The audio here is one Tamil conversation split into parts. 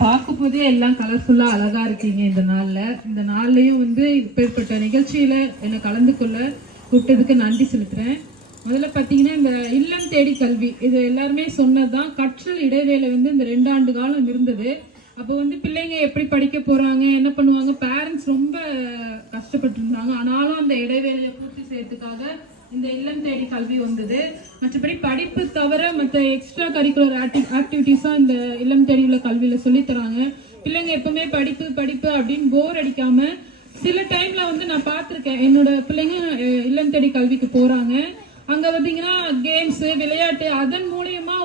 பார்க்கும் போதே எல்லாம் கலர்ஃபுல்லா அழகா இருக்கீங்க. இந்த நாள்லயும் இப்பேற்பட்ட நிகழ்ச்சியில என்னை கலந்து கொள்ள கூப்பிட்டதுக்கு நன்றி செலுத்துறேன். முதல்ல பார்த்தீங்கன்னா இந்த இல்லம் தேடி கல்வி இது எல்லாருமே சொன்னதுதான். கற்றல் இடைவேளை இந்த 2 ஆண்டு காலம் இருந்தது. அப்போ பிள்ளைங்க எப்படி படிக்க போறாங்க, என்ன பண்ணுவாங்க, பேரண்ட்ஸ் ரொம்ப கஷ்டப்பட்டு இருந்தாங்க. ஆனாலும் அந்த இடைவேளையை பூர்த்தி செய்யறதுக்காக இந்த இல்லம் தேடி கல்வி வந்தது. மற்றபடி படிப்பு தவிர மற்ற எக்ஸ்ட்ரா கரிக்குலர் ஆக்டிவிட்டிஸா இந்த இல்லம் தேடியுள்ள கல்வியில சொல்லி தராங்க. பிள்ளைங்க எப்பவுமே படிப்பு படிப்பு அப்படின்னு போர் அடிக்காம சில டைம்ல நான் பார்த்திருக்கேன். என்னோட பிள்ளைங்க இல்லம் தேடி கல்விக்கு போறாங்க. அங்க பாத்தீங்கன்னா கேம்ஸ், விளையாட்டு, அதன் மூலியமா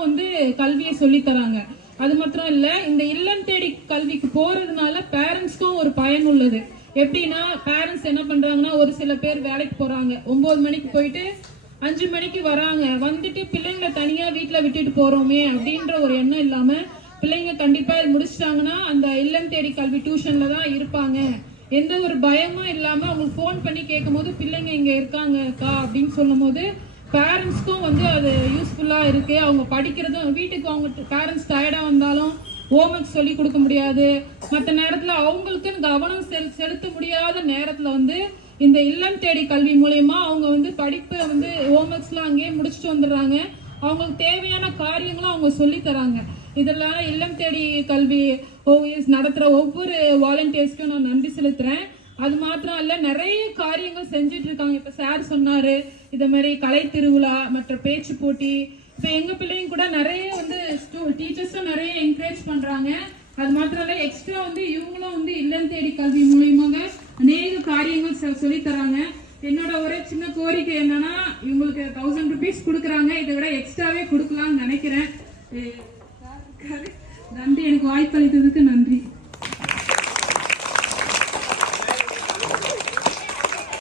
கல்வியை சொல்லி தராங்க. அது மாத்திரம் இல்ல, இந்த இல்லம் தேடி கல்விக்கு போறதுனால பேரண்ட்ஸ்க்கும் ஒரு பயன் உள்ளது. எப்படின்னா பேரண்ட்ஸ் என்ன பண்றாங்கன்னா, ஒரு சில பேர் வேலைக்கு போறாங்க, 9 மணிக்கு போயிட்டு 5 மணிக்கு வராங்க. வந்துட்டு பிள்ளைங்களை தனியா வீட்டுல விட்டுட்டு போறோமே அப்படின்ற ஒரு எண்ணம் இல்லாம பிள்ளைங்க கண்டிப்பா முடிச்சிட்டாங்கன்னா அந்த இல்லம் தேடி கல்வி டியூஷன்ல தான் இருப்பாங்க. எந்த ஒரு பயமும் இல்லாம அவங்களுக்கு போன் பண்ணி கேட்கும் போது பிள்ளைங்க இங்க இருக்காங்கக்கா அப்படின்னு சொல்லும் போது பேரண்ட்ஸ்க்கும் அது யூஸ்ஃபுல்லா இருக்கு. அவங்க படிக்கிறதும், வீட்டுக்கு அவங்க பேரண்ட்ஸ் டயர்டா வந்தாலும் ஹோம்ஒர்க் சொல்லி கொடுக்க முடியாது. மற்ற நேரத்துல அவங்களுக்கு கவனம் செலுத்த முடியாத நேரத்துல இந்த இல்லம் தேடி கல்வி மூலயமா அவங்க படிப்பு ஹோம்ஒர்க்ஸ் எல்லாம் அங்கேயே முடிச்சுட்டு வந்துடுறாங்க. அவங்களுக்கு தேவையான காரியங்களும் அவங்க சொல்லி தராங்க. இதெல்லாம் இல்லம் தேடி கல்வி நடத்துற ஒவ்வொரு வாலண்டியர்ஸ்க்கும் நான் நன்றி செலுத்துறேன். அது மாத்திரம் இல்ல, நிறைய காரியங்கள் செஞ்சுட்டு இருக்காங்க. இப்ப சார் சொன்னாரு, இத மாதிரி கலை திருவிழா, மற்ற பேச்சு போட்டி. இப்ப எங்க பிள்ளைங்க கூட நிறைய டீச்சர்ஸும் நிறைய என்கரேஜ் பண்றாங்க. அது மாத்திரம் இல்ல, எக்ஸ்ட்ரா இவங்களும் இல்லம் தேடி கல்வி மூலியமாக அநேக காரியங்கள் சொல்லி தராங்க. என்னோட ஒரே சின்ன கோரிக்கை என்னன்னா, இவங்களுக்கு 1000 rupees கொடுக்குறாங்க, இதை விட எக்ஸ்ட்ராவே கொடுக்கலாம்னு நினைக்கிறேன். நன்றி, எனக்கு வாய்ப்பு அளித்ததுக்கு நன்றி.